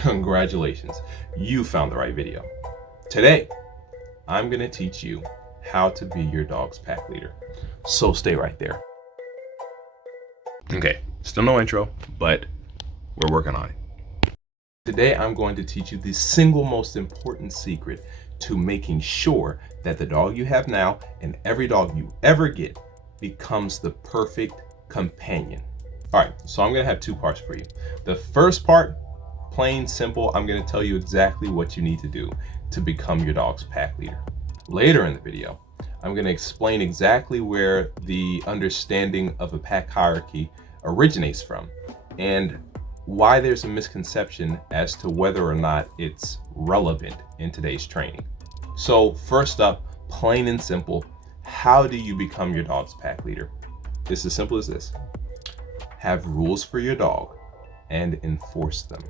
Congratulations, you found the right video. Today, I'm going to teach you how to be your dog's pack leader. So stay right there. Okay, still no intro, but we're working on it. Today, I'm going to teach you the single most important secret to making sure that the dog you have now and every dog you ever get becomes the perfect companion. All right, so I'm going to have two parts for you. The first part, plain simple, I'm going to tell you exactly what you need to do to become your dog's pack leader. Later in the video, I'm going to explain exactly where the understanding of a pack hierarchy originates from and why there's a misconception as to whether or not it's relevant in today's training. So first up, plain and simple, how do you become your dog's pack leader? It's as simple as this. Have rules for your dog and enforce them.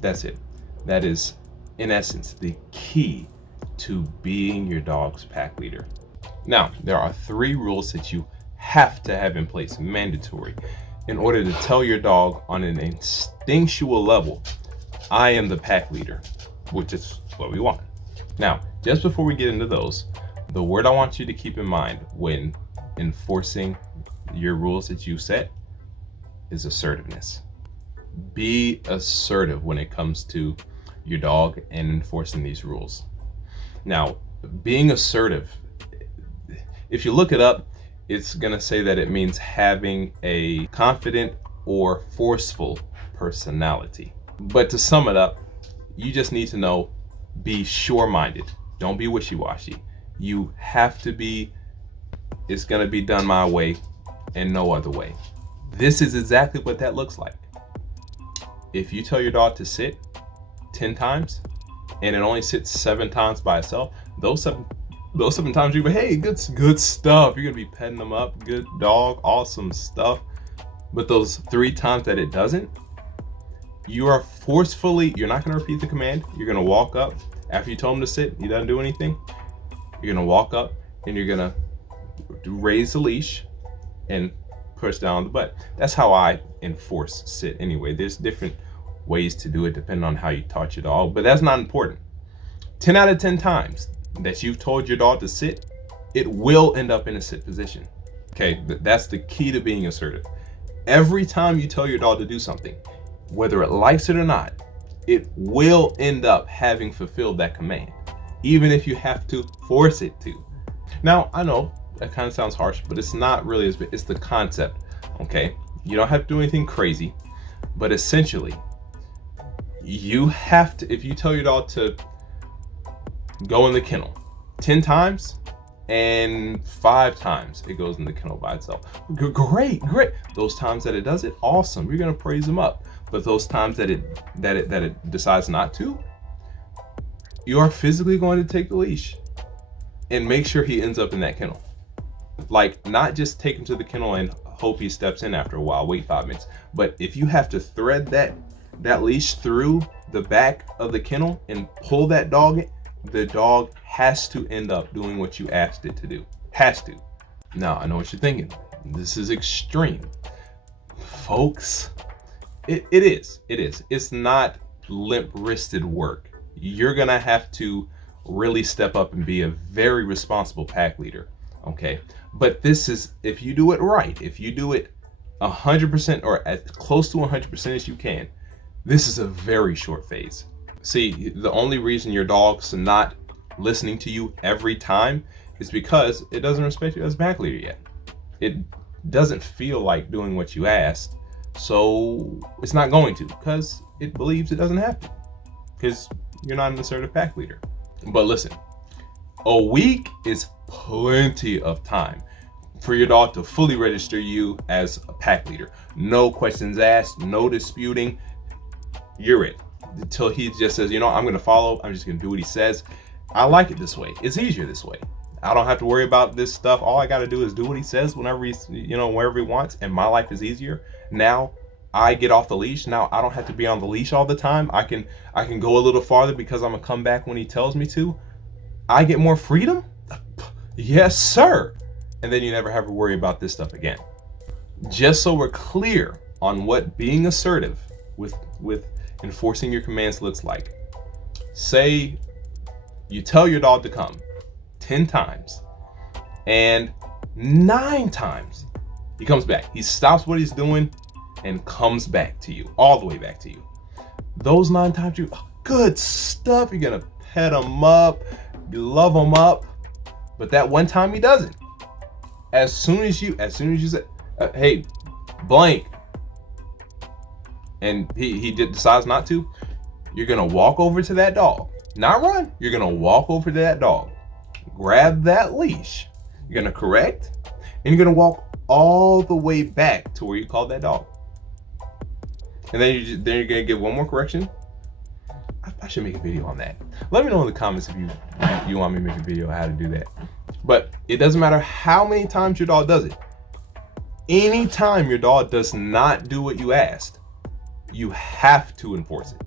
That's it. That is, in essence, the key to being your dog's pack leader. Now, there are 3 rules that you have to have in place, mandatory, in order to tell your dog on an instinctual level, I am the pack leader, which is what we want. Now, just before we get into those, the word I want you to keep in mind when enforcing your rules that you set is assertiveness. Be assertive when it comes to your dog and enforcing these rules. Now, being assertive, if you look it up, it's going to say that it means having a confident or forceful personality. But to sum it up, you just need to know, be sure-minded. Don't be wishy-washy. You have to be, it's going to be done my way and no other way. This is exactly what that looks like. If you tell your dog to sit 10 times and it only sits 7 times by itself, those seven times you go, hey, good stuff. You're gonna be petting them up, good dog, awesome stuff. But those 3 times that it doesn't, you are forcefully, you're not gonna repeat the command. You're gonna walk up after you told him to sit, he doesn't do anything. You're gonna walk up and you're gonna raise the leash and push down the butt. That's how I enforce sit anyway. There's different ways to do it depending on how you taught your dog, but that's not important. 10 out of 10 times that you've told your dog to sit, it will end up in a sit position. Okay, that's the key to being assertive. Every time you tell your dog to do something, whether it likes it or not, it will end up having fulfilled that command, even if you have to force it to. Now, I know that kind of sounds harsh, but it's not really as big. It's the concept, okay? You don't have to do anything crazy, but essentially, you have to, if you tell your dog to go in the kennel 10 times and 5 times it goes in the kennel by itself. Great. Those times that it does it, awesome. You're gonna praise them up. But those times that it decides not to, you are physically going to take the leash and make sure he ends up in that kennel. Like, not just take him to the kennel and hope he steps in after a while, wait 5 minutes. But if you have to thread that leash through the back of the kennel and pull that dog in, the dog has to end up doing what you asked it to do. Has to. Now, I know what you're thinking. This is extreme. Folks, it is. It's not limp-wristed work. You're gonna have to really step up and be a very responsible pack leader. Okay, but this is, if you do it right, if you do it 100% or as close to 100% as you can, this is a very short phase. See, the only reason your dog's not listening to you every time is because it doesn't respect you as a pack leader yet. It doesn't feel like doing what you asked, so it's not going to, because it believes it doesn't have to, because you're not an assertive pack leader. But listen, a week is plenty of time for your dog to fully register you as a pack leader. No questions asked, no disputing. You're it. Until he just says, you know, I'm going to follow. I'm just going to do what he says. I like it this way. It's easier this way. I don't have to worry about this stuff. All I got to do is do what he says whenever he's, wherever he wants. And my life is easier. Now I get off the leash. Now I don't have to be on the leash all the time. I can go a little farther because I'm going to come back when he tells me to. I get more freedom. Yes, sir. And then you never have to worry about this stuff again. Just so we're clear on what being assertive with enforcing your commands looks like. Say you tell your dog to come 10 times, and 9 times he comes back. He stops what he's doing and comes back to you, all the way back to you. Those 9 times, good stuff. You're gonna pet him up, you love him up. But that one time he doesn't. As soon as you say, hey, blank, and he decides not to, you're gonna walk over to that dog. Not run. You're gonna walk over to that dog, grab that leash. You're gonna correct, and you're gonna walk all the way back to where you called that dog. And then you're gonna give one more correction. I should make a video on that. Let me know in the comments if you want me to make a video on how to do that. But it doesn't matter how many times your dog does it. Anytime your dog does not do what you asked, you have to enforce it.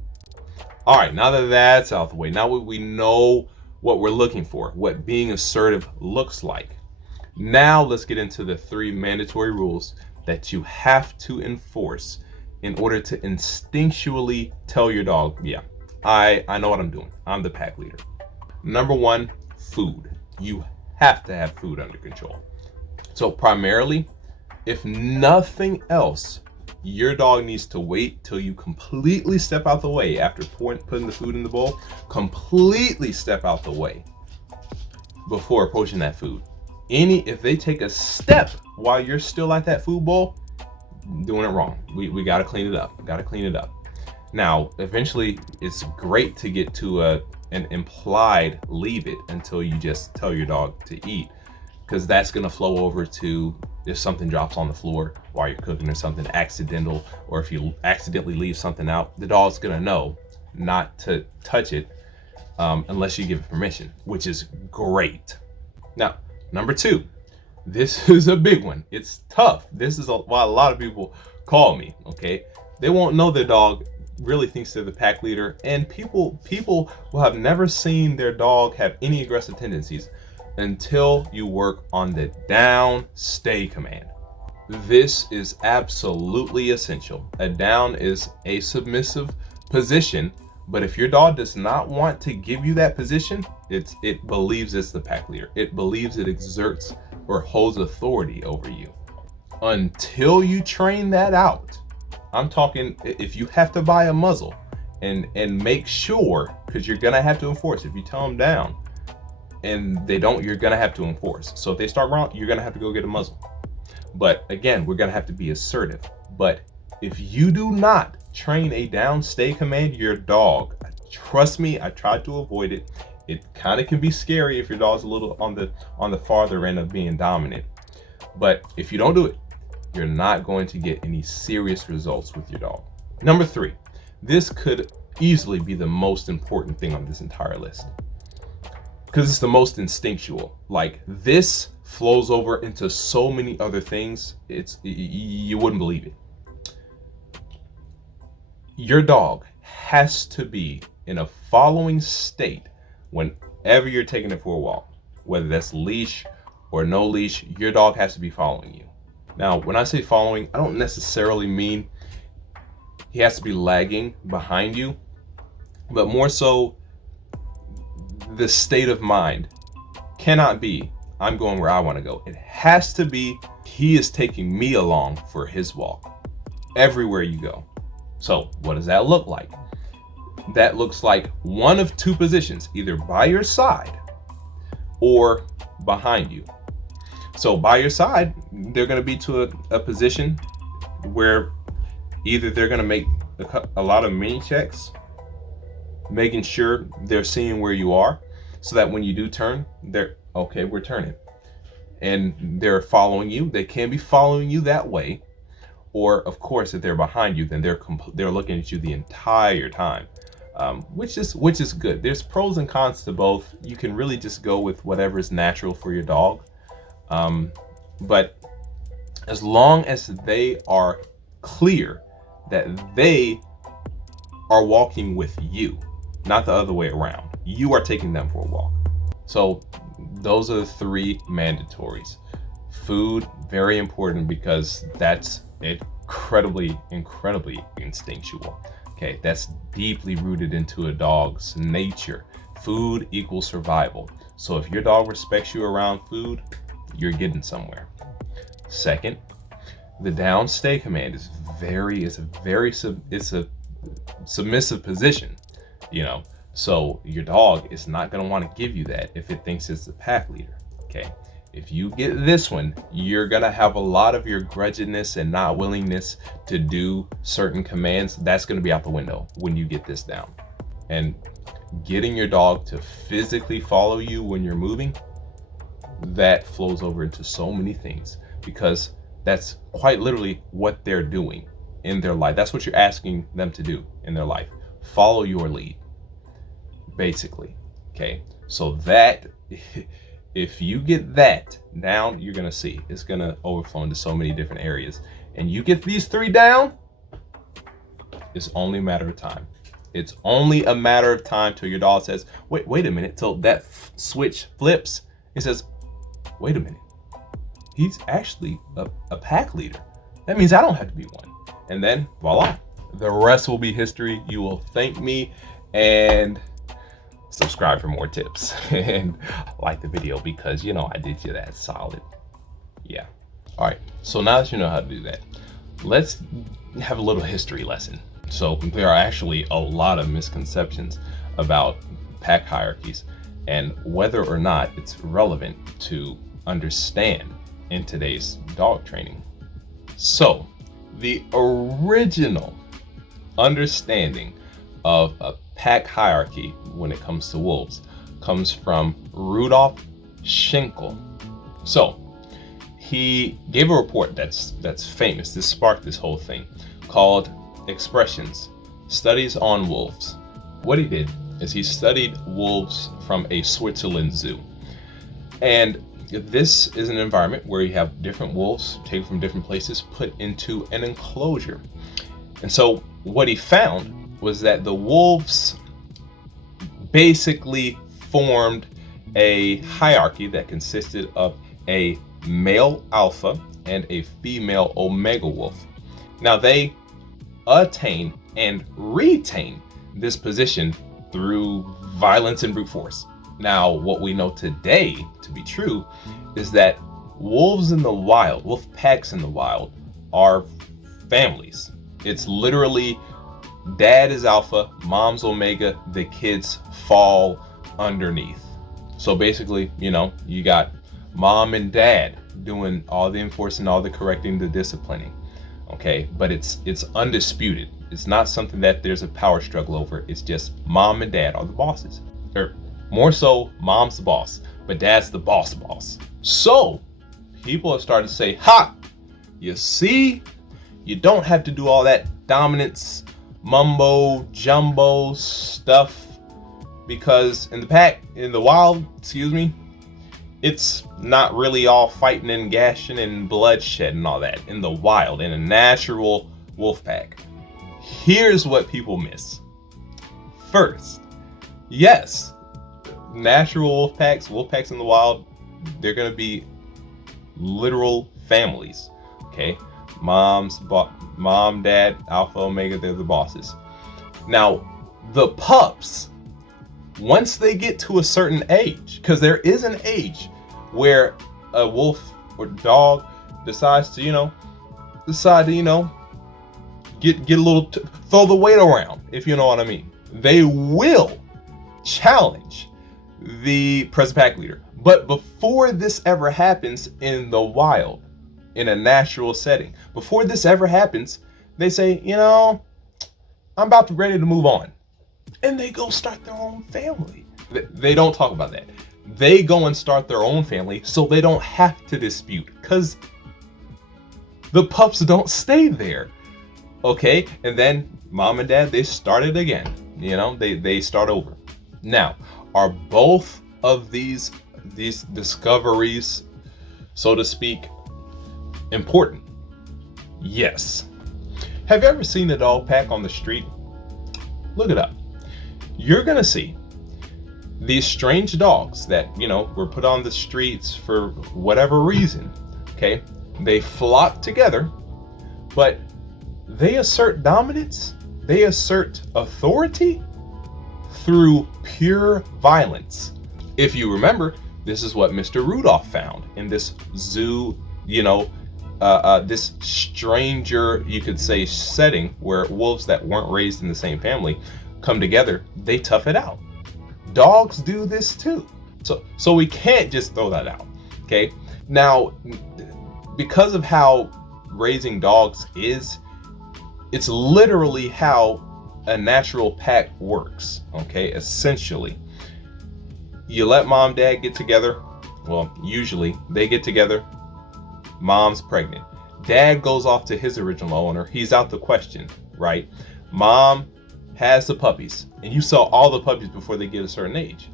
All right, now that that's out of the way, now we know what we're looking for, what being assertive looks like. Now let's get into the 3 mandatory rules that you have to enforce in order to instinctually tell your dog, yeah, I know what I'm doing. I'm the pack leader. Number 1, food. You have to have food under control. So primarily, if nothing else, your dog needs to wait till you completely step out the way after putting the food in the bowl. Completely step out the way before approaching that food. If they take a step while you're still at that food bowl, doing it wrong. We got to clean it up. Now, eventually, it's great to get to an implied leave it until you just tell your dog to eat, because that's going to flow over to if something drops on the floor while you're cooking or something accidental, or if you accidentally leave something out, the dog's going to know not to touch it unless you give it permission, which is great. Now, number 2, this is a big one. It's tough. This is why a lot of people call me, okay? They won't know their dog really thinks they're the pack leader, and people will have never seen their dog have any aggressive tendencies until you work on the down stay command. This is absolutely essential. A down is a submissive position, but if your dog does not want to give you that position, it believes it's the pack leader. It believes it exerts or holds authority over you. Until you train that out, I'm talking, if you have to buy a muzzle and make sure, because you're gonna have to enforce. If you tell them down and they don't, you're gonna have to enforce. So if they start wrong, you're gonna have to go get a muzzle. But again, we're gonna have to be assertive. But if you do not train a down stay command, your dog, trust me, I tried to avoid it. It kind of can be scary if your dog's a little on the farther end of being dominant. But if you don't do it, you're not going to get any serious results with your dog. Number 3, this could easily be the most important thing on this entire list, because it's the most instinctual. Like, this flows over into so many other things. You wouldn't believe it. Your dog has to be in a following state whenever you're taking it for a walk, whether that's leash or no leash. Your dog has to be following you. Now, when I say following, I don't necessarily mean he has to be lagging behind you, but more so the state of mind cannot be, I'm going where I want to go. It has to be, he is taking me along for his walk everywhere you go. So what does that look like? That looks like one of 2 positions, either by your side or behind you. So by your side, they're going to be to a position where either they're going to make a lot of mini checks, making sure they're seeing where you are, so that when you do turn, they're, okay, we're turning. And they're following you. They can be following you that way. Or, of course, if they're behind you, then they're looking at you the entire time, which is good. There's pros and cons to both. You can really just go with whatever is natural for your dog. But as long as they are clear that they are walking with you, not the other way around, you are taking them for a walk. So those are the 3 mandatories. Food, very important, because that's incredibly instinctual. Okay, that's deeply rooted into a dog's nature. Food equals survival. So if your dog respects you around food, you're getting somewhere. Second, the down stay command is it's a submissive position, you know. So your dog is not going to want to give you that if it thinks it's the pack leader. Okay. If you get this one, you're going to have a lot of your grudginess and not willingness to do certain commands. That's going to be out the window when you get this down. And getting your dog to physically follow you when you're moving, that flows over into so many things, because that's quite literally what they're doing in their life. That's what you're asking them to do in their life. Follow your lead, basically. Okay. So that if you get that down, you're going to see it's going to overflow into so many different areas. And you get these 3 down, it's only a matter of time. It's only a matter of time till your dog says, wait a minute, till that switch flips. He says, wait a minute, he's actually a pack leader. That means I don't have to be one. And then voila, the rest will be history. You will thank me, and subscribe for more tips and like the video, because I did you that solid. Yeah. All right. So now that you know how to do that, let's have a little history lesson. So there are actually a lot of misconceptions about pack hierarchies and whether or not it's relevant to understand in today's dog training. So the original understanding of a pack hierarchy when it comes to wolves comes from Rudolf Schenkel. So he gave a report that's famous. This sparked this whole thing, called Expressions, Studies on Wolves. What he did is he studied wolves from a Switzerland zoo. And this is an environment where you have different wolves taken from different places, put into an enclosure. And so what he found was that the wolves basically formed a hierarchy that consisted of a male alpha and a female omega wolf. Now they attain and retain this position through violence and brute force. Now, what we know today to be true is that wolves in the wild, wolf packs in the wild, are families. It's literally dad is alpha, mom's omega, the kids fall underneath. So basically, you got mom and dad doing all the enforcing, all the correcting, the disciplining. Okay, but it's undisputed. It's not something that there's a power struggle over. It's just mom and dad are the bosses. Or more so, mom's the boss, but dad's the boss. So people have started to say, ha, you see, you don't have to do all that dominance, mumbo jumbo stuff, because in the wild, it's not really all fighting and gashing and bloodshed and all that in the wild, in a natural wolf pack. Here's what people miss. First, yes, natural wolf packs in the wild, they're going to be literal families. Okay, mom, dad, alpha, omega, they're the bosses. Now, the pups, once they get to a certain age, because there is an age where a wolf or dog decides to, get a little, throw the weight around, if you know what I mean. They will challenge the present pack leader. But before this ever happens in the wild, in a natural setting, before this ever happens, they say, I'm about to ready to move on. And they go start their own family. They don't talk about that. They go and start their own family so they don't have to dispute, because the pups don't stay there. Okay, and then mom and dad, they start it again. They start over. Now, are both of these discoveries, so to speak, important? Yes. Have you ever seen a dog pack on the street? Look it up. You're gonna see these strange dogs that, were put on the streets for whatever reason. Okay, they flock together, but they assert dominance They assert authority through pure violence. If you remember, this is what Mr. Rudolph found in this zoo, this stranger, you could say, setting where wolves that weren't raised in the same family come together. They tough it out. Dogs do this too. So we can't just throw that out. Okay. Now, because of how raising dogs is, it's literally how a natural pack works. Okay. Essentially, you let mom, dad get together. Well, usually they get together. Mom's pregnant. Dad goes off to his original owner. He's out the question, right? Mom has the puppies, and you sell all the puppies before they get a certain age.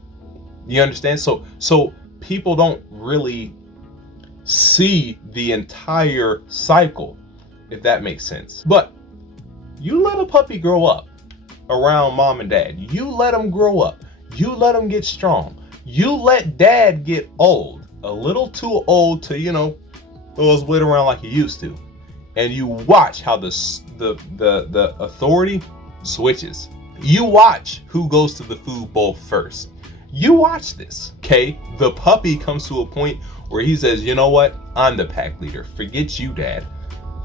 You understand? So people don't really see the entire cycle, if that makes sense. But you let a puppy grow up around mom and dad. You let them grow up. You let them get strong. You let dad get old, a little too old to, throw his weight around like he used to. And you watch how the authority switches. You watch who goes to the food bowl first. You watch this, okay? The puppy comes to a point where he says, you know what? I'm the pack leader. Forget you, dad.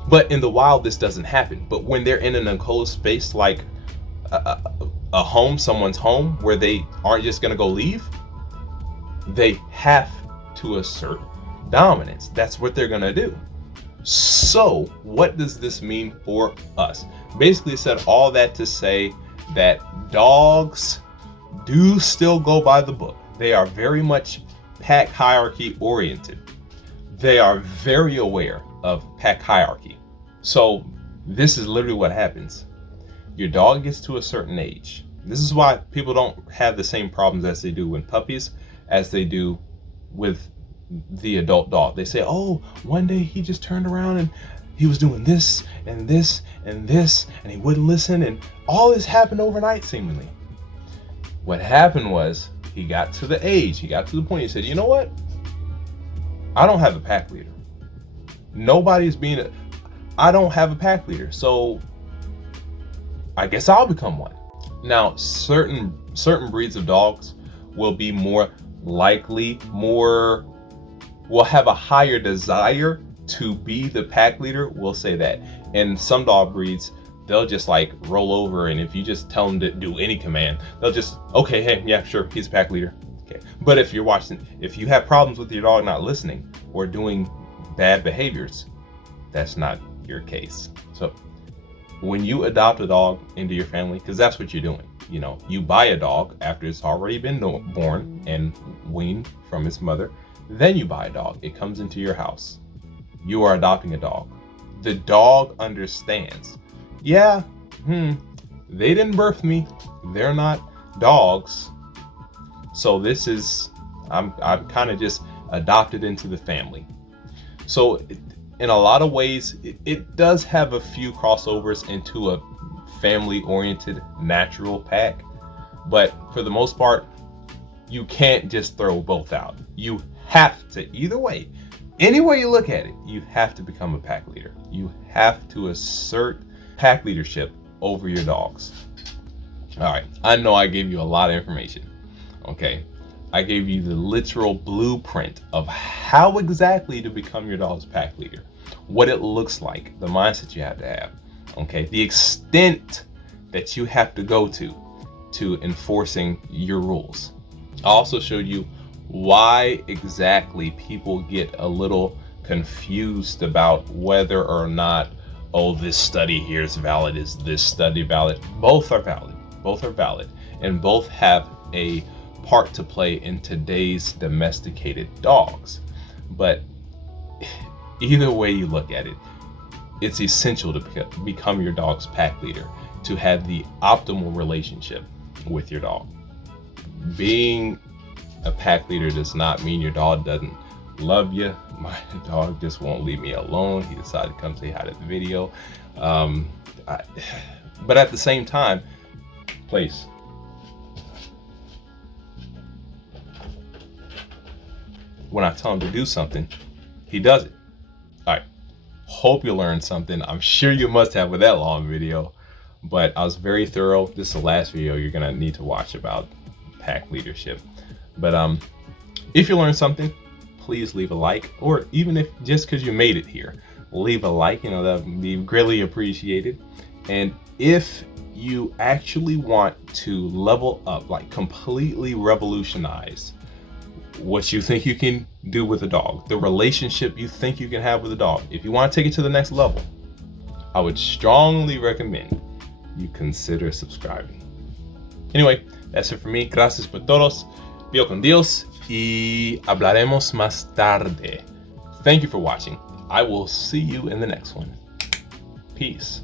But in the wild, this doesn't happen. But when they're in an enclosed space like a home, someone's home, where they aren't just gonna go leave, they have to assert dominance. That's what they're gonna do. So what does this mean for us? Basically said all that to say that dogs do still go by the book. They are very much pack hierarchy oriented. They are very aware of pack hierarchy. So this is literally what happens. Your dog gets to a certain age. This is why people don't have the same problems as they do with puppies as they do with the adult dog. They say, oh, one day he just turned around and he was doing this and this and this and he wouldn't listen, and all this happened overnight seemingly. What happened was he got to the age, he got to the point, he said, you know what? I don't have a pack leader. I don't have a pack leader, so I guess I'll become one. Now, certain breeds of dogs will be more likely, will have a higher desire to be the pack leader, we'll say that. And some dog breeds, they'll just like roll over, and if you just tell them to do any command, they'll just, okay, hey, yeah, sure, he's a pack leader. Okay. But if you have problems with your dog not listening or doing bad behaviors, that's not your case. So when you adopt a dog into your family, because that's what you're doing, you buy a dog after it's already been born and weaned from its mother, then you buy a dog. It comes into your house. You are adopting a dog. The dog understands. Yeah, they didn't birth me. They're not dogs. So this is, I'm kind of just adopted into the family. So in a lot of ways, it does have a few crossovers into a family-oriented natural pack. But for the most part, you can't just throw both out. You have to, either way, any way you look at it, you have to become a pack leader. You have to assert pack leadership over your dogs. All right, I know I gave you a lot of information. Okay, I gave you the literal blueprint of how exactly to become your dog's pack leader, what it looks like, the mindset you have to have, okay, the extent that you have to go to enforcing your rules. I also showed you why exactly people get a little confused about whether or not, oh, this study here is valid, is this study valid? Both are valid. Both are valid. And both have a part to play in today's domesticated dogs. But either way you look at it, it's essential to become your dog's pack leader, to have the optimal relationship with your dog. Being a pack leader does not mean your dog doesn't love you. My dog just won't leave me alone. He decided to come say hi to the video. But at the same time, please. When I tell him to do something, he does it. All right. Hope you learned something. I'm sure you must have with that long video. but I was very thorough. This is the last video you're gonna need to watch about pack leadership. But if you learned something, please leave a like, or even if just because you made it here, leave a like. You know, that would be greatly appreciated. And if you actually want to level up, like completely revolutionize what you think you can do with a dog, the relationship you think you can have with a dog, if you want to take it to the next level, I would strongly recommend you consider subscribing. Anyway, that's it for me. Gracias por todos. Vivo con Dios y hablaremos más tarde. Thank you for watching. I will see you in the next one. Peace.